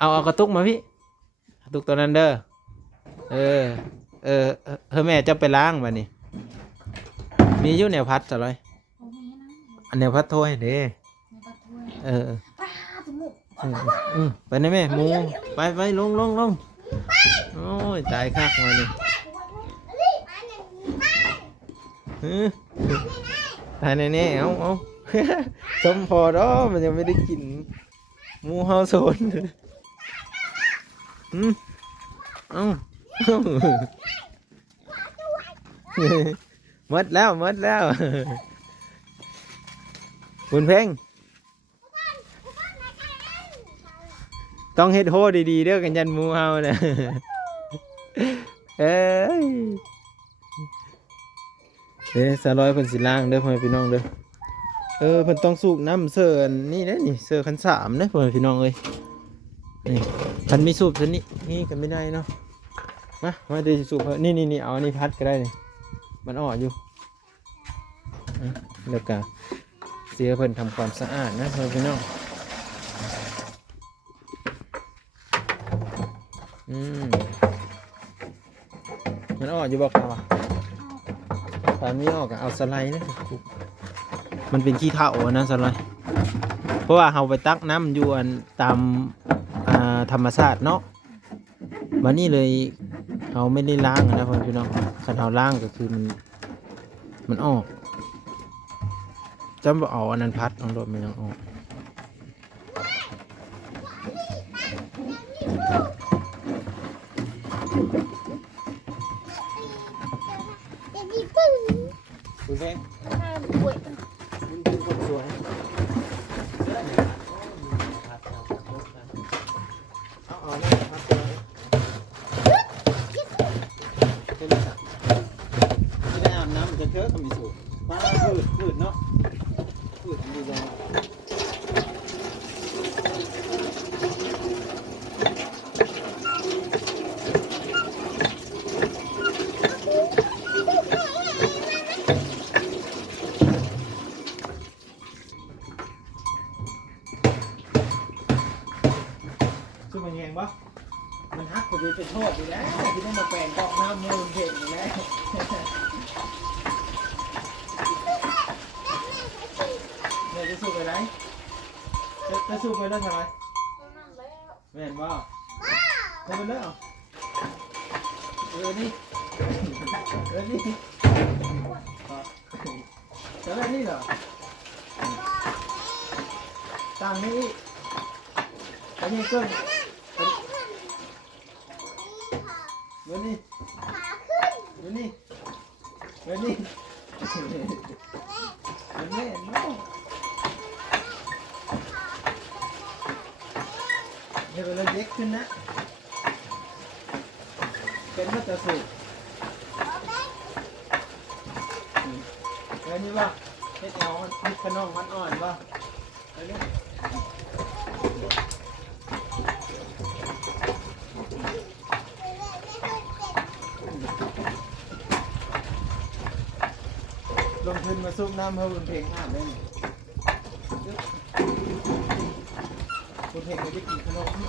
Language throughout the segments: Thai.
เอากระตุกมาพี่กระตุกตัวนั้นเด้อเออแม่จะไปล้างมานี่มีอยู่แนวพัดจะเลยอันแนวพัดถ้วยเด้เออไปนะแม่หมูไปลงโอ้ยตายคักมานี่ตายแน่ๆเอาสมพอดอมันยังไม่ได้กินหมูเฮาโซนเอาหมดแล้วบุญเพ่งต้องเฮ็ดโหดีๆเด้อกันยันหมูเฮาเนี่ยเอ้ยสาร้อยเพิ่นสิล้างเด้อพ่อพี่น้องเด้อเพิ่นต้องสูบน้ำเสือนี่เด้อนี่เสือคัน3เด้อพ่อพี่น้องเอ้ยนี่คันมีสูบตัวนี้นี่ก็ไม่ได้เนาะมาเดี๋ยวสูบนี่เอาอันนี้พัดก็ได้นี่มันอ่อนอยู่แล้วก็เสียเพิ่นทำความสะอาดนะพ่อพี่น้องมันอ่อนอยู่บอกว่าตอนนี้ออกเอาสไลด์นะมันเป็นขี้เถ้านะสไลด์เพราะว่าเราไปตักน้ำอยู่ตามธรรมชาติเนาะวันนี้เลยเราไม่ได้ล้างนะพ่อพี่น้องคันเราล้างก็คือมันออกจำว่าเอาอันนั้นพัดของรถไม่ต้องออกคุณแม่คุณเป็นคนสวยเอาได้ครับไม่ได้อาบน้ำจะเชื้อก็มีสูตรป้าพืชเนาะพืชดีจังช่วยมันแยงปะมันฮักคนอื่นเป็นโทษอยู่แล้วที่ต้องมาแปลงกอกน้ำมูลเพ่งอยู่แล้วเนี่ยจะสูบไปไหนจะสูบไปแล้วใช่ไหมแม่นบ่จะไปแล้วนี่จะได้นี่เหรอต่างนี้อันนี้เครื่องเดี๋ยวนี้เดี๋ยวนี้เดี๋ยวนี้เดี๋ยวเราเด็กขึ้นนะเป็นมาตรสูตรเดี๋ยวนี้ว่าเฮ็ดเอาพิษขนมมันอ่อนว่าเดี๋ยวนี้ลงทุนมาซุปน้ำเพื่อบุญเพลงอาบได้ไหมบุญเพลงไม่ได้กินขนมม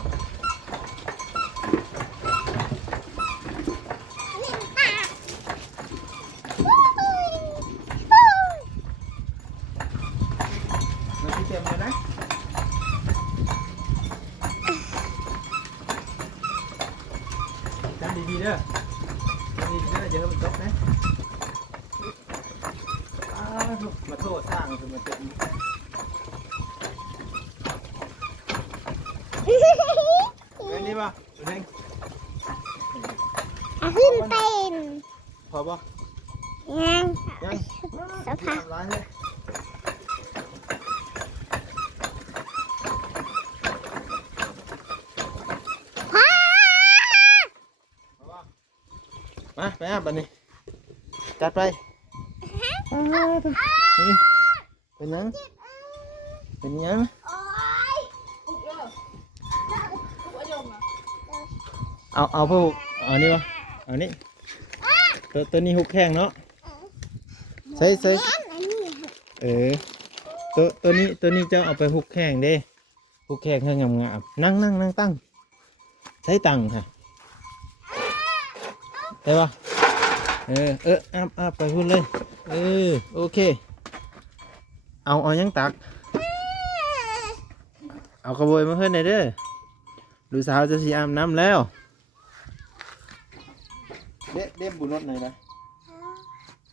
าที่เต็มเลยนะจำดีๆเด้อเดี๋ยวมันตกนะมาโทษสร้างคือมาเต็มเป็นนี่ป่ะเป็นไงขึ้นเป็นพอป่ะยังสภาพร้ายเลยมาไปอาบอันนี้จัดไปเป็นยังเอาพวกเอานี่ป่ะเอานี่ตัวนี้หุกแข้งเนาะใส่ตัวนี้จะเอาไปหุกแข้งเด้หุกแข้งให้งามๆนั่งตั้ง ใช้ตังค์ค่ะได้ปะอาบไปพูดเลยโอเคเอายังตักเอากระบวยมาเพิ่นหน่อยเด้อดูสาวจะสีอาบน้ำแล้วเด็บบุญรถหน่อยนะ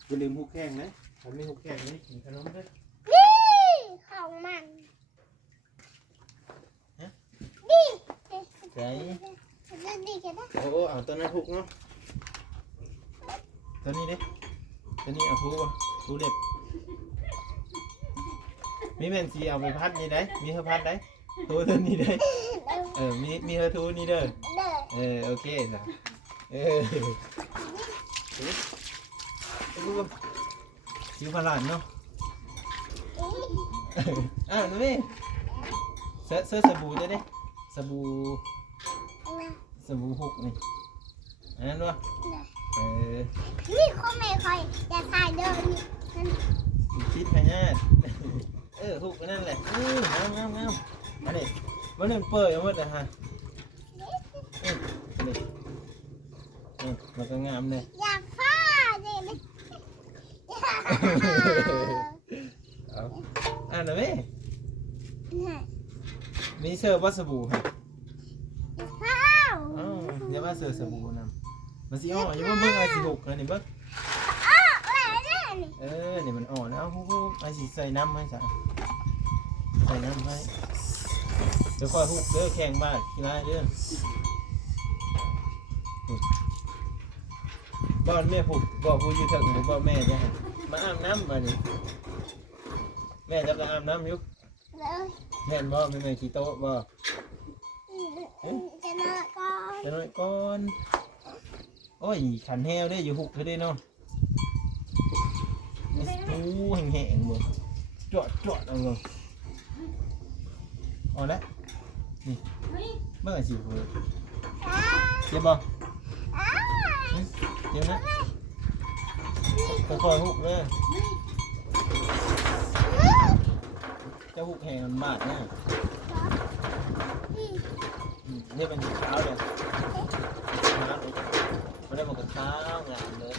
อย่าลืมหุกแข้งนะผมมีหุกแข้งนี่กินขนมด้วย นี่ของมันนี่ ใช่ ดีกันนะ โอ้เอาตัวนั้นหุกเนาะตัวนี้ดิตัวนี้เอาหุกวะหุกเด็บมีแมนซีเอาไปพัดนี่ได้มีเธอพัดได้ตัวนี้ได้มีเธอทูนี่เด้อ เด้อ โอเคจ้ะชิวพลานเนาะนี่เสื้อสบู่จะได้สบู่หกนี่อันนั้นวะนี่เขาไม่ค่อยจะใส่เดินนี่ คิดพญาหกนั่นแหละงามอันนี้มันเปิดหมดเลยฮะมันก็งามเลย อยากฟ้าดิเอาหน่อยไหมมีเสื้อวัสบู่ฮะเดี๋ยวว่าเสื้อสบู่นำมันสีอ่อนยังว่าเบิ้งไอสีหกเลยนี่เบิ้งนี่มันอ่อนนะไอสีใส่น้ำให้จ้ะใส่น้ำให้เดี๋ยวค่อยหุบเด้อแข่งบ้านกีฬาเด้อบ้านแม่ผูกบ่ผูอยู่ถึงหรือบ่แม่จะมาอาบน้ำมาดิแม่จะอาบน้ำอยู่แม่บ่แม่ขี้โต๊ะบ่จะนอนก่อน จะนอนก่อนโอ้ยขันแฮวได้อยู่หุบเด้เนาะโอ้แห้งๆบ่จอดเอาเลยเอาละนี่เมื่อสิบ่เจ็บบ่เดี๋ยวนะค่อยๆหุบเลยจะหุบแห้งมันมากนะนี่เป็นเท้าเลยน้ำเลยไม่ได้บอกกับเท้างานเลย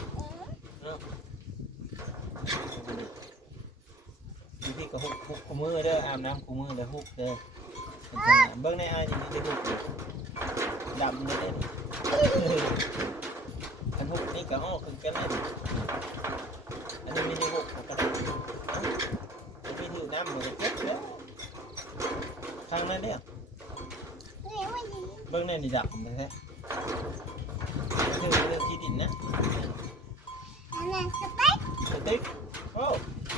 เนาะพี่ก็หุบคู่มือเด้ออาบน้ำคู่มือเลยหุบเด้อเบิ้งในอ่างอย่างนี้ได้หุบดำเลยอันหุบนี่ก็อ้อคือกันเลยอันนี้ไม่ได้หุบก็ได้ไม่ถือน้ำมันจะเจ็บเลยข้างนั้นเนี่ยเบิ้งในนี่ดับมันแท้ถือเรื่องที่ดินนะอันนั้นสเต็ก สติ๊กโอ้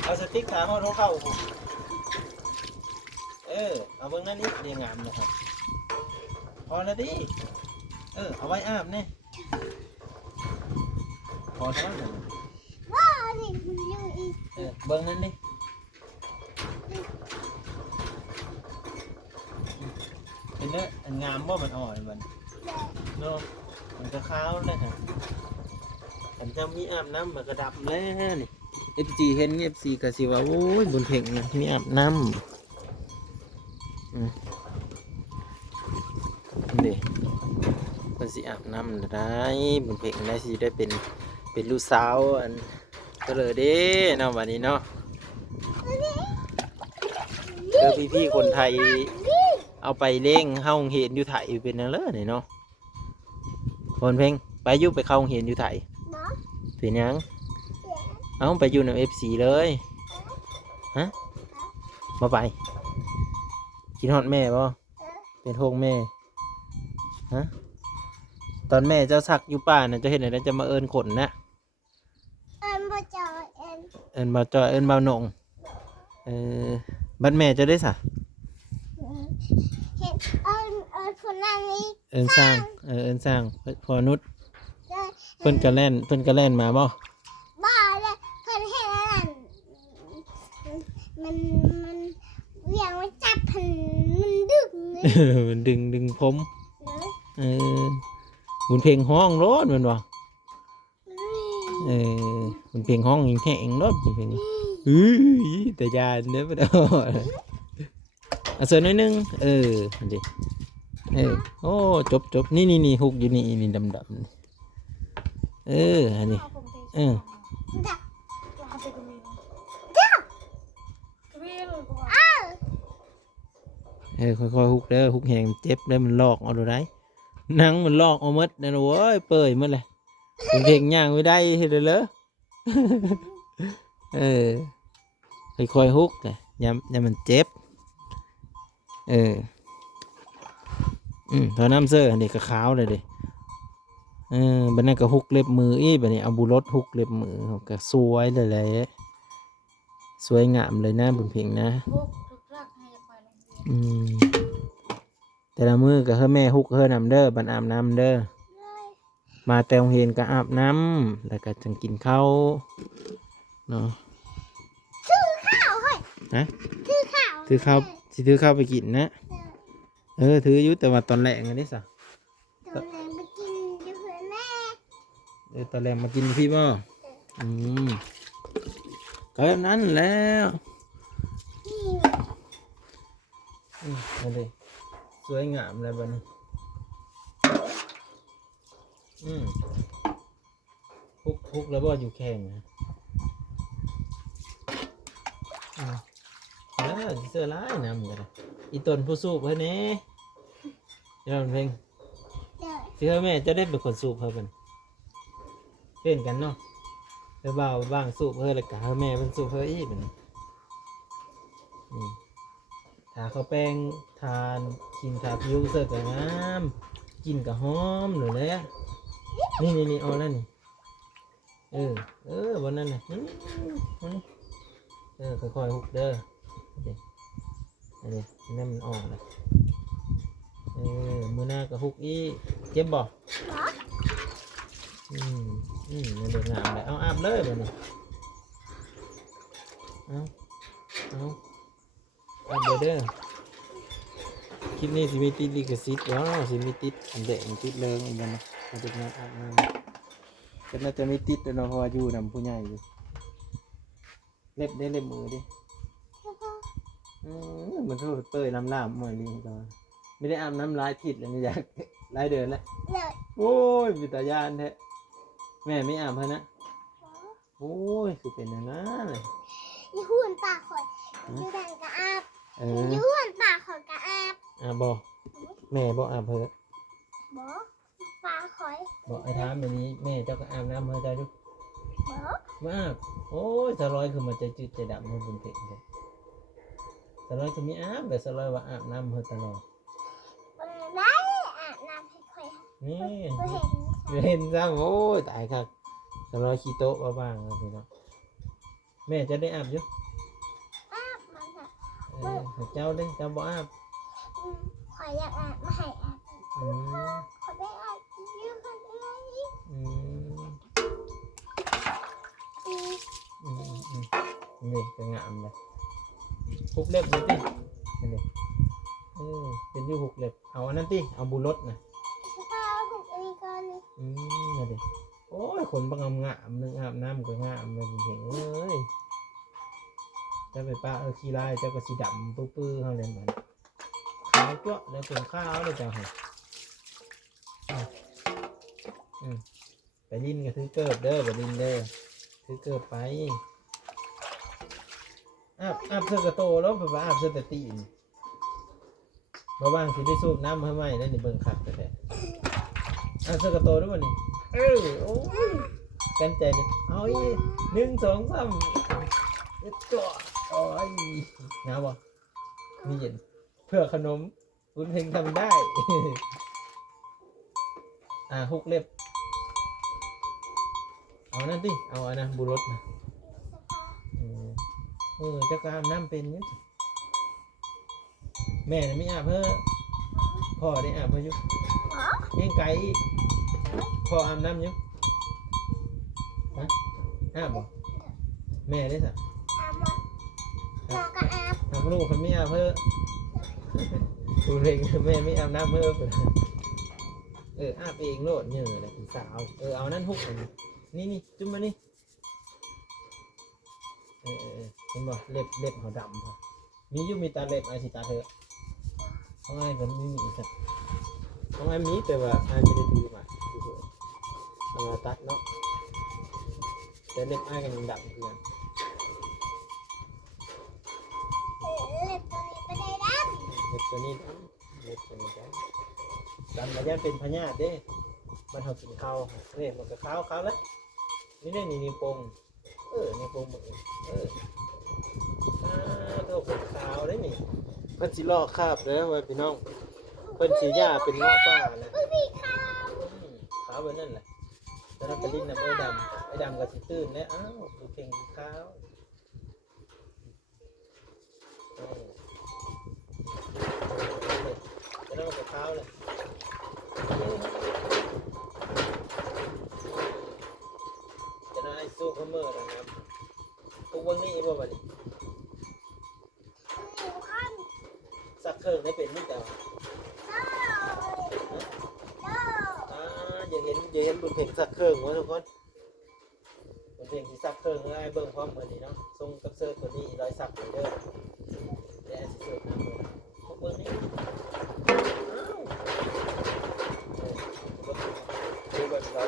เอาสติ๊กขาเขาเข้าเอาเบิ้งนั่นนี่เรียงงามนะครับพอแล้วดิเอาไว้อาบเนี่ยพอแล้วเนี่ย ว้าวนี่มันอยู่อีก เบิ้งนั่นดิเป็นเนื้องามว่ามันอ่อนมันเนาะมันก็ขาวเลยครับผมจะมีอาบน้ำมันกระดับแล้วนี่ FC เห็น FC ก็สิว่าโอ้ยบนเพ่งนะมีอาบน้ำนี่มันสิอาบน้ำได้บนเพ่งได้สิได้เป็นลูกสาวอันก็เลยเด้เนาะวันนี้เนาะพี่คนไทยเอาไปเล่งเข้าเห็นอยู่ไทยเป็นนั่นเลยเนาะบนเพ่งไปยุบไปเข้าเห็นอยู่ไทยเป็นยังเอาไปอยู่ในFCเลยฮะมาไปกินฮอดแม่บ่เป็นโฮงแม่ฮะตอนแม่เจ้าสักอยู่ป่าน่ะจะเห็นอะไรจะมาเอิญขนนะบ่จอยเอิญบ่จอยเอิญบ่หนงบัดแม่จะได้สะเห็นคนนั้นนี้ เอิญสร้างเอิญสร้างพอนุชเพิ่นกระแล่นมาบ่บ้าเลยเพิ่นเห็นนั่นมันเวียงไว้จับมันดึงมันดึงผมบุญเพลงห้องรถมันบ่บุญเพลงห้องแห้งรถบุญเพลงนี้แต่ยาเนื้อไปแล้วเสือน้อยนึงอันนี้ โอ้จบนี่ฮุกอยู่นี่นี่ดำๆนี่อันนี้ ดัก ค่อยๆฮุกเด้อฮุกแหงเจ็บได้มันลอกเอาดูได้หนังมันลอกเอาหมดนั่นโว้ยเปื่อยหมดเลยเพ่งย่างไม่ได้เห็นเลยเหรอ ค่อยๆฮุกเลยอย่ามันเจ็บตอนน้ำเสื้ออันนี้ก็ขาวเลยดิบันนั้นก็ฮุกเล็บมืออีบันนี้เอาบุรถฮุกเล็บมือก็สวยเลยแหละสวยงามเลยนะบุญเพ่งนะแต่ละมือก็เฮ้แม่ฮุกเฮ้นำเด้อบันอาบน้ำเด้อมาแต่โรงเรียนก็อาบน้ำแล้วก็จังกินข้าวเนาะ ข้าวเฮ้ย ฮะ ถือข้าว ถือข้าวสิถือข้าวไปกินนะถืออยู่แต่ว่าตอนแรกอันนี้สะ ตอนแรกไปกินอยู่เพื่อนแม่ ตอนแรกมากินพี่บ่ก็แบบนั้นแล้วนั่นเลยสวยงามเลยบัดนี้ฮุกแล้วบ่อยู่แข่งนะเสื้อลายนะมึงกันอีต้นผู้สูบเพื่อนนี่เดี๋ยวเพลงเสื้อแม่จะได้เป็นคนสูบเพื่อนเป็นกันเนาะเธอบ่าวบ้างสูบเพื่อนแล้วกับแม่เป็นสูบเพื่อนอีกเป็นทาข้าวแป้งทานกินทาผิวเสื้อกับน้ำกินกับหอมหนูเลยนี่เอาแล้วนี่วันนั้นน่ะค่อยๆฮุกเด้อนั่นมันออกเลยมือหน้าก็ฮุกอีเจ็บบ่มันเดือดงามเลยเอาอาบเลยแบบนี้เอาอาบเด้อคลิปนี้สิมีติดลิขสิทธิ์สิมีติดแดงติดเลิงอีกแล้วนะมาติดงานอาบน้ำก็น่าจะมีติดแล้วเนาะเพราะว่าอยู่นำผู้ใหญ่อยู่เล็บได้เล็บมือดิมันก็เปื่อยล่ำๆหน่อยนี่ก็ไม่ได้อาบน้ำลายผิดเลยไม่อยากลายเดินแล้วโอ้ยมีตายานแท้แม่ไม่อาบฮะนะโอ้ยคือเป็นอย่างนั้นเลย ยี่หุ่นปากข่อยยี่ดันกะอาบยี่หุ่นปากข่อยกะอาบบ่แม่บ่อาบเพิ่นบ่ปากข่อย บ่ไอ้ถามแบบนี้แม่เจ้าก็อาบน้ำเพิ่นได้ดูบ่มาอาบโอ้ยสลอยคือมันใจจืดใจดำมันเป็นเพ่งเลยสลอยคือมีอาบแต่สลอยว่าอาบน้ำเพิ่นตลอดได้อาบน้ำให้ข่อยนี่เห็นจังโอ้ยตายครับสลอยขี้โต๊ะบ้างแล้วพี่น้องแม่จะได้อาบอยู่อาบมันค่ะเจ้าได้เจ้าบ่อาบข่อยอยากอาบมาให้อาบข่อยได้อาบยืมคนอื่นนี่ก็งามเลยฮุกเล็บนี่ตินี่เป็นยูฮุกเล็บเอาอันนั้นติเอาบุรถนะหุกอันนี้ก่อนนี่นั่นดิโอ้ยขนบางงามนึงอาบน้ำก็งามเลยเห็นเลยจะไปป้าขี้ลายเจ้าก็สีดำปื้อๆเขาเลยเหมือนขาวจ้วแล้วขนข้าวเลยจ้าเหรอไปดินก็ถือเกิบเด้อไปดินเด้อถือเกิบไปอาบเสื้อกระโตแล้วไปอาบเสื้อตะตีนมาบ้างสิได้สูบน้ำให้ไหมแล้วนี่เบิ่งขัดแต่อาบเสื้อกระโตด้วยนี่โอ้ยกันใจนี่เอาอี1 2 3ตัวโอ้ยหนาวบ่มีเย็นเพื่อขนมคุณเพ่งทำได้ฮุกเล็บเอานั่นดิเอาอันนั้นบุรถนะจะกอาบน้ำเป็นเนี่ยแม่เนี่ยไม่อาบเพื่อพ่อได้อาบเพื่อยุยังไก่พ่ออาบน้ำยุอาบบ่แม่ได้สักอาบหมดน้องก็อาบลูกคนไม่อาบเพื่อคุณเพ่งแม่ไม่อาบน้ำเพื่ออาบเองโลดเนี่ยเลยเป็นสาวเอานั่นฮุกนี่จุ่มมานี่เห็นบ่เล็บเขาดำพอมียุ่มีตาเล็บไอสิตาเธอเขาง่ายกว่ามีสัก ของอันนี้แต่ว่าอันไม่ได้ถือมาเอามาตัดเนาะแต่เล็บอ้ายกันยังดับเพื่อน เล็บตัวนี้ไปได้ด เล็บตัวนี้เล็บตัวนี้จ้ะดันมาย่าเป็นพญาติเด้มันทำกินข้าวนี่มันก็ข้าวแล้วนี่นี่นี่โป่งนี่โป่งหมดตัวเป็นขาวได้นี่เพิ่นสิลอกคราบเด้อไว้พี่น้องเพิ่นสิย่าเป็นลอกป้านะ ำพี่ขาว ขาวแบบนั้นแหละแต่ถ้าไปลิ้นน่ะไอ้ดำก็สิตื่นแล้วอ้าวดูเก่งขาวจะได้กับขาวเลยจะได้สู้เขาเมื่อนะครับทุกวันนี้บ่บัดนี้ หนูขั้น สักเครื่องได้เป็นนี่แต่ โด อย่าเห็นบุญเพ่งสักเครื่องวะทุกคนบุญเพ่งที่สักเครื่องง่ายเบิ่งพร้อมเหมือนนี่เนาะทรงกับเสื้อตัวนี้ร้อยสักเลยเด้อเดี๋ยวสิเสิร์ฟน้ำเลยพวกเบิ่งนี่ดูแบบร้อย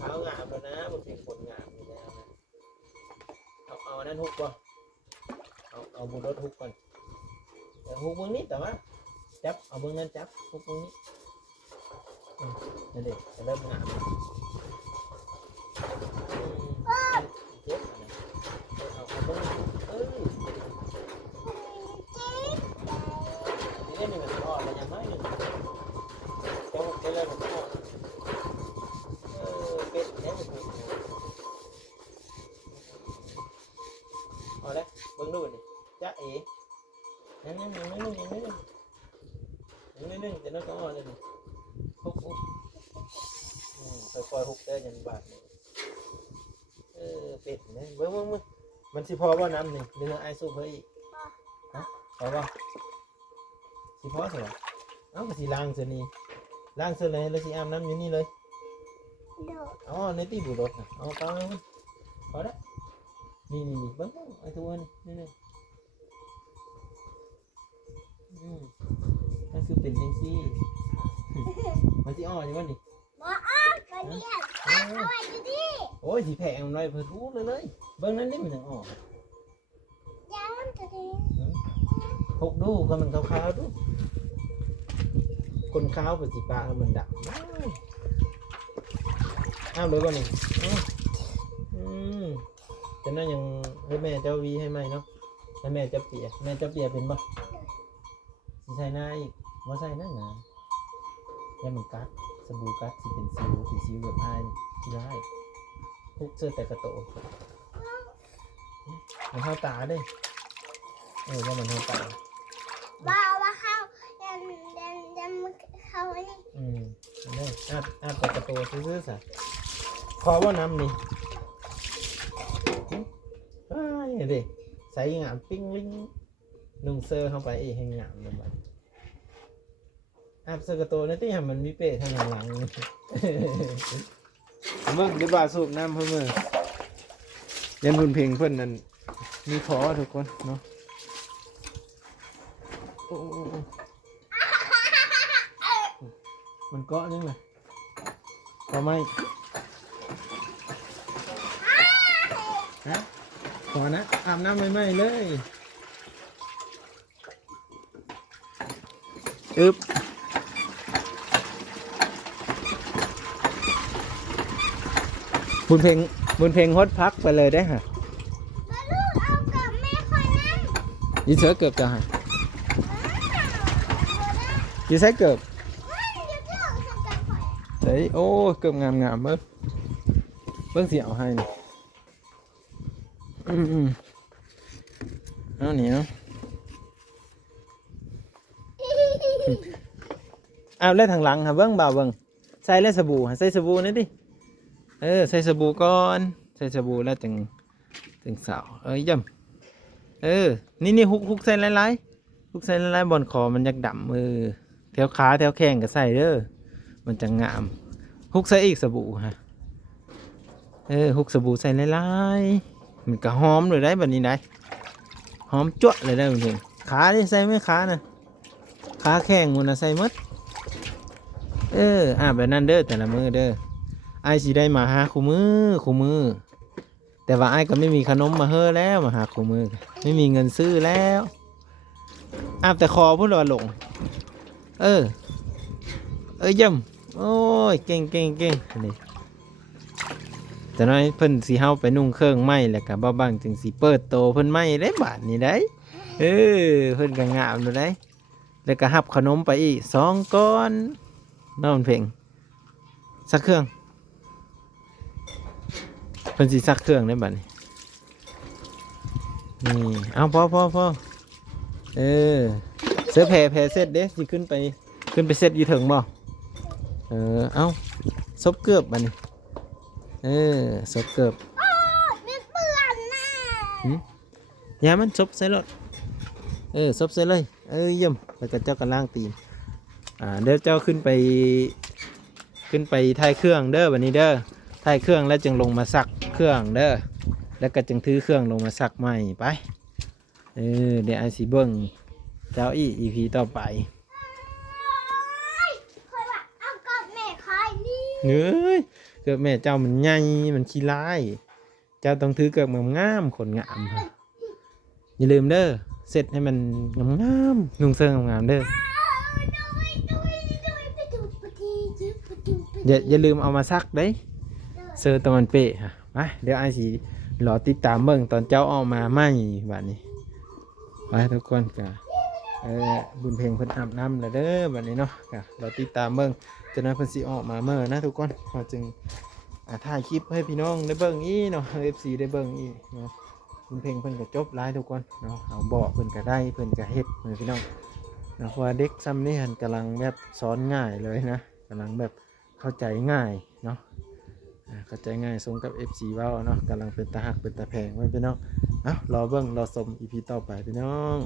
ขาวงามแล้วนะบุญเพ่งผลงามอยู่แล้วนะเอาอันนั้นฮุกป่ะเอาบุญรถฮุกก่อนฮุกเบิ่งนี่แต่ว่าจับเอาเบิ่งนั้นจับฮุกเบิ่งนี้นี่เด็กจะเริ่มงามเจ็บเอาเบิ่งนี่นี่มันอ่อนแล้วยังไม่หนึ่งเจ้าไปเลยมันอ่อนเป็ดเนี่ยมันเอาเลยเบิ่งดูนี่จ๊ะเอ๋ยังจะน้องก็อ่อนเลยฮุกค่อยๆฮุกได้ยันบาทนี่เป็ดเนี่ยเบิ่งมันสิพอว่าน้ำนี่เนื้อไอซุปเฮ้ยฮะพอป่ะสิพอสิวะเอ้าก็สิล้างเสนี่ล้างเสเลยแล้วสิอาบน้ำอยู่นี่เลย โด อ๋อในตีบุรถนะเอาไปพอแล้วนี่เบิ่งไอ้ตัวนี่นั่นคือเป็นจังซี่มันสิอ่อนอยู่วะนี่ บ่อ้าวก็ดีอ่ะเอาไว้อยู่ดิ โอ้ยสิแผงมันเลยเพิ่นรู้เลยเบิ่งนั้นนี่มันยังออก ยังมันจะดี หกดูก็มันขาวๆดูคนขาวเป็นสีปลามันดำอ้าวเลยบ่นี่จะนั่นยังให้แม่เจ้าวีให้ไหมเนาะให้แม่เจ้าเปียเป็นบ่สิใส่หน้าอีกว่าใส่นั่นนะแล้วมันกัดสบู่กัดสิเป็นสิวแบบอ้ายที่ได้ทุกเสื้อแต่กระโตมันเข้าตาด้วยว่ามันเข้าตา บ่าว่าเข้ายังเข้าอันนี้ นี่อาบแต่กระโตซื้อๆซะพอว่าน้ำนี่เด็กใส่งามปิ้งลิงนุ่งเสื้อเข้าไปให้งามลงไปอาบเสื้อกระโตนี่ที่มันมีเป้ทางหลังเมื่อเดี๋ยวบาสูบน้ำเพิ่มยันบุญเพลงเพื่อนนั่นมีขอทุกคนเนาะมันเกาะนึงเลยพอไหมฮะขอนะอาบน้ำไม่เลยอึ๊บบุญเพลงฮดพักไปเลยได้ค่ะ มาลูกเอากับแม่คอยนั่ง ยี่เสือเกือบจะหายยี่ใส่เกือบใส่โอ้เกือบงามเบิ้งเสียวให้นี่เอาเหนียวเอาเล่นทางหลังค่ะเบิ้งเบาเบิ้งใส่เล่นสบู่ใส่สบู่นี่ดิใส่สบู่ก่อนใส่สบู่แล้วจึงสาวย่ำนี่ฮุกใส่หลายๆฮุกใส่หลายๆบนคอมันอยากดำแถวขาแถวแข้งก็ใส่เด้อมันจะงามฮุกใส่อีกสบู่ฮะฮุกสบู่ใส่หลายๆมันก็หอมเลยได้แบบนี้ได้หอมจั่วเลยได้จริงขาที่ใส่ไม่ขานะ ขาแข้งมันน่ะใส่หมดแบบนั้นเด้อแต่ละมื้อเด้ออ้ายสิได้มาหาคู่มือแต่ว่าอ้ายก็ไม่มีขนมมาเฮ้อแล้วมาหาคู่มือไม่มีเงินซื้อแล้วแต่คอพุ่นว่าหลงเยี่ยมโอ้ยเก่งอันนี้แต่น้อยเพิ่นสิเฮาไปนุ่งเครื่องไหมแล้วก็บ่บังจึงสิเปิดโตเพิ่นไหมได้บาดนี้ได้เพิ่นก็งามอยู่ได้แล้วก็หับขนมไปอีก2ก้อนน้องเพลงสักเครื่องเพิ่นสิสักเครื่องได้บัดนี้นี่เอาพอเสือแผ่เสร็จเด้สิขึ้นไปเสร็จอยู่ถึงบ่เอาซบเกือบบัดนี้ซบเกือบมันเปื่อนน่ะอย่ามันซบใส่รถซบใส่เลยเยี่ยมแล้วก็เจ้าก็ล้างตีนเดี๋ยวเจ้าขึ้นไปถ่ายเครื่องเด้อบัดนี้เด้อถ่ายเครื่องแล้วจึงลงมาซักเครื่องเด้อแล้วก็จึงถือเครื่องลงมาซักใหม่ไปเดี๋ยวไอซีเบิ้งเจ้าEP ต่อไปคอยว่าเอากอดแม่คอยนี่ เกือบแม่เจ้ามันใหญ่มันขี้ร้ายเจ้าต้องถือเกือบงามขนงามอย่าลืมเด้อเสร็จให้มันงามนุ่งเสื้องามเด้ออย่าลืมเอามาซักเด้เสื้อตะวันเปะฮะไปเดี๋ยวไอซีรอติดตามเบิ่งตอนเจ้าออกมาไหมบัดนี้ไปทุกคนกะบุญเพลงเพิ่นอาบน้ำแล้วเด้อบัดนี้เนาะกะรอติดตามเบิ่งจะนั้นเพิ่นสิออกมาเมื่อนะทุกคนเราจึงถ่ายคลิปให้พี่น้องได้เบิ่งอีเนาะ FC ได้เบิ่งอีเนาะบุญเพลงเพิ่นก็จบหลายทุกคนเนาะเอาบอกเพิ่นก็ได้เพิ่นก็เฮ็ดเหมือนพี่น้องเนาะเพราะว่าเด็กซ้ำนี่หันกำลังแบบสอนง่ายเลยนะกำลังแบบเข้าใจง่ายเนาะเข้าใจง่ายสมกับ FC เว้าเนาะกำลังเป็นตาหักเป็นตาแพงไว้พี่น้องรอเบิ่งรอชม EP ต่อไปพี่น้อง